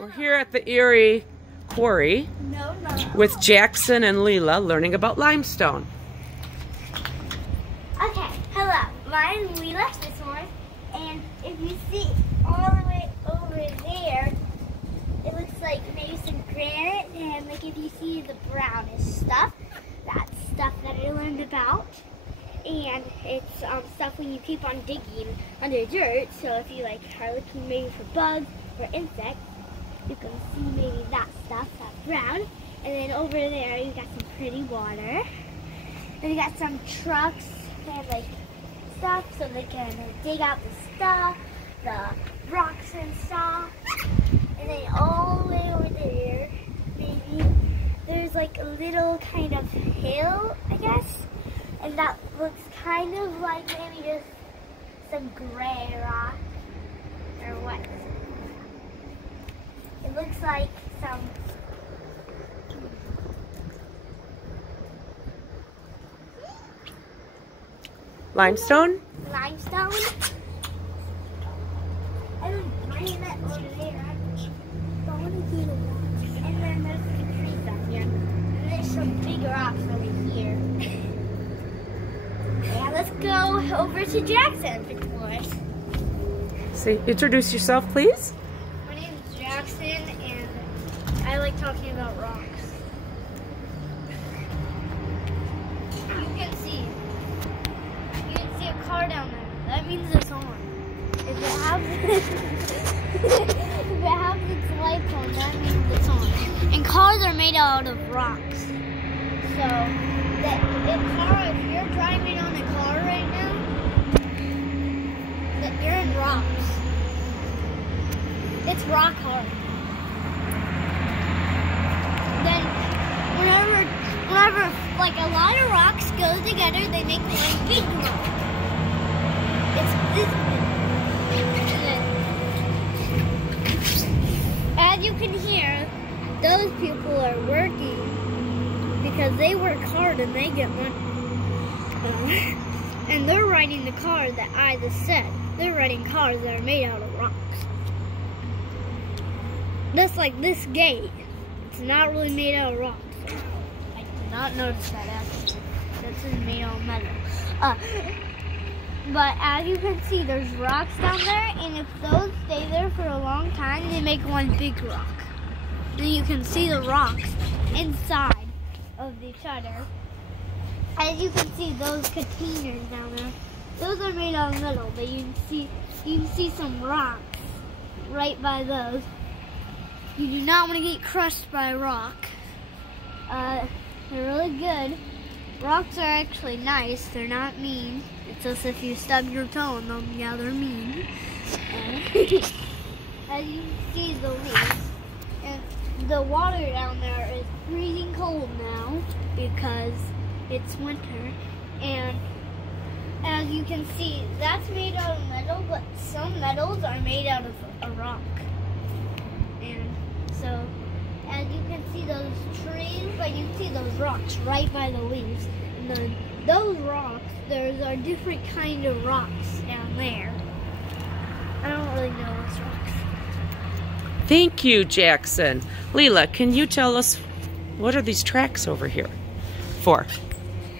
We're here at the Erie Quarry with Jaxson and Leila learning about limestone. Okay, hello. My name is Leila this one, and if you see all the way over there, it looks like maybe some granite, and like if you see the brownish stuff, that's stuff that I learned about. And it's stuff when you keep on digging under dirt, so if you like are looking maybe for bugs or insects, you can see maybe that stuff, that brown. And then over there you got some pretty water. Then you got some trucks and like stuff so they can dig out the stuff, the rocks and stuff. And then all the way over there, maybe there's like a little kind of hill, I guess. And that looks kind of like maybe just some gray rock or what. It looks like some Limestone? Limestone. And then over there. And then there's some trees up here. And there's some big rocks over here. Yeah, let's go over to Jaxson for tours. See, introduce yourself, please. My name is Jaxson, and I like talking about rocks. You can see a car down there. That means it's on. If it has its lights on, that means it's on. And cars are made out of rocks. So if you're driving on a car right now, that you're in rocks. It's rock hard. Then whenever like a lot of rocks go together, they make one big rock. It's this big. And then, as you can hear, those people are working because they work hard and they get money. And they're riding the cars that I just said. They're riding cars that are made out of rocks. Just like this gate. It's not really made out of rocks. I did not notice that actually. This is made out of metal. But as you can see, there's rocks down there, and if those stay there for a long time, they make one big rock. Then you can see the rocks inside of each other. As you can see, those containers down there, those are made out of metal, but you can see some rocks right by those. You do not want to get crushed by a rock. They're really good. Rocks are actually nice. They're not mean. It's just if you stub your toe on them, yeah, they're mean. As you can see the leaves, and the water down there is freezing cold now because it's winter. And as you can see, that's made out of metal, but some metals are made out of a rock. And so, as you can see those trees, but you can see those rocks right by the leaves. And then those rocks, there's a different kind of rocks down there. I don't really know those rocks. Thank you, Jaxson. Leila, can you tell us what are these tracks over here for?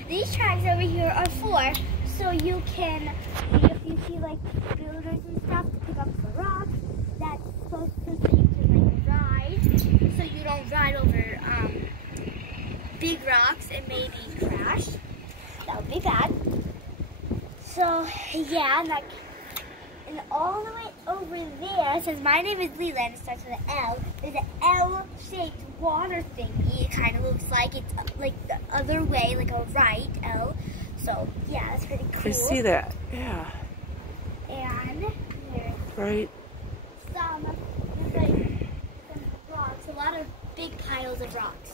These tracks over here are for so you can, if you see like builders and stuff to pick up the rocks, that's supposed to so you can like ride, so you don't ride over big rocks and maybe crash. That would be bad. So yeah, and all the way over there, it says my name is Leila and it starts with an L. There's an L-shaped water thingy. It kind of looks like it's like the other way, like a right L. So yeah, that's pretty cool. I see that. Yeah. And there's Right. some rocks, a lot of big piles of rocks.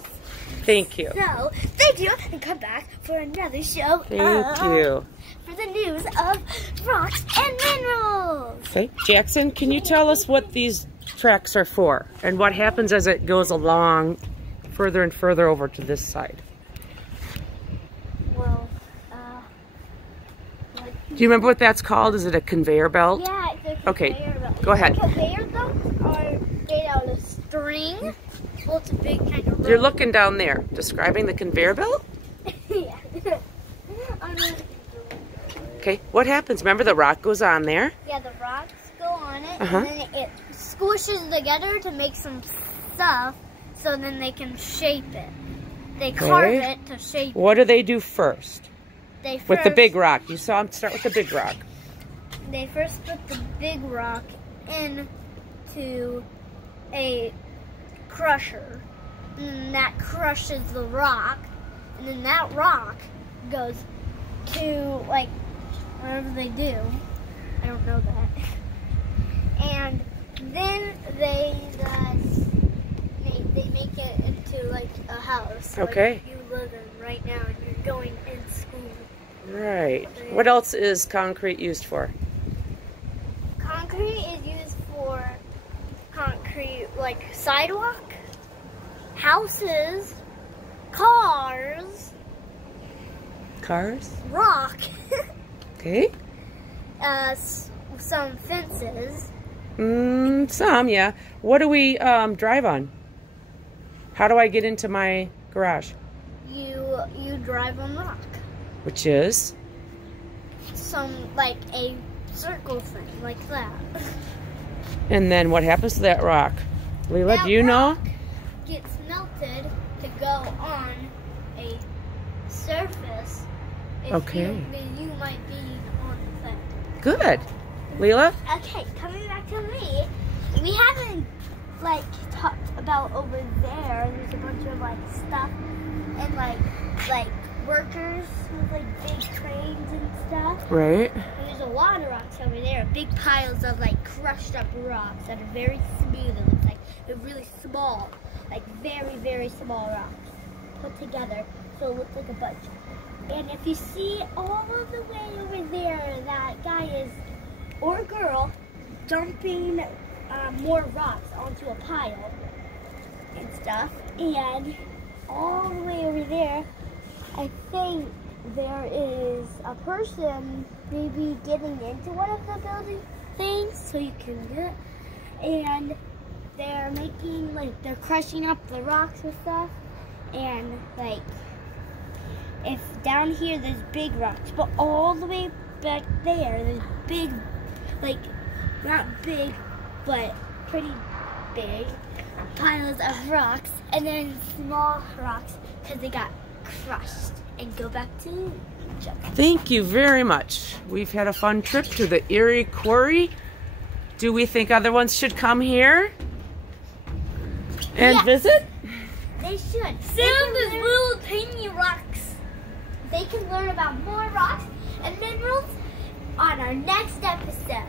Thank you. So thank you, and come back for another show. Thank you. For the news of rocks and minerals. Okay, Jaxson, can you tell us what these tracks are for and what happens as it goes along further and further over to this side? Well, do you remember what that's called? Is it a conveyor belt? yeah, it's a conveyor belt. Go ahead. Conveyor belts are made out of ring. Well, it's a big kind of ring. You're looking down there, describing the conveyor belt? Yeah. Okay, what happens? Remember the rock goes on there? Yeah, the rocks go on it, and then it squishes together to make some stuff, so then they can shape it. They carve it to shape it. What do they do first? They first, with the big rock. You saw them start with the big rock. They first put the big rock into a crusher, and then that crushes the rock, and then that rock goes to, like, whatever they do. I don't know that. And then they make it into, like, a house. Okay. Like you live in right now, and you're going in school. Right. What else is concrete used for? Concrete is used for concrete, like sidewalk, houses, cars. Cars? Rock. Okay. Some fences. Some, yeah. What do we drive on? How do I get into my garage? You drive on rock. Which is? Like a circle thing, like that. And then what happens to that rock? Leila, do you know? Gets melted to go on a surface. Okay. You might be on the thing. Good. Leila? Okay, coming back to me, we haven't like talked about over there. There's a bunch of like stuff and like workers with like big cranes and stuff. Right. And there's a lot of rocks over there, big piles of like crushed up rocks that are very smooth. It looks like they're really small, like very, very small rocks put together, so it looks like a bunch. And if you see all of the way over there, that guy is, or girl, dumping more rocks onto a pile and stuff. And all the way over there, I think there is a person maybe getting into one of the building things so you can get it. And they're making, like, they're crushing up the rocks and stuff. And, like, if down here there's big rocks, but all the way back there, there's big, like, not big, but pretty big piles of rocks, and then small rocks because they got crushed and go back to each other. Thank you very much. We've had a fun trip to the Erie Quarry. Do we think other ones should come here and visit? They should. Some little tiny rocks. They can learn about more rocks and minerals on our next episode.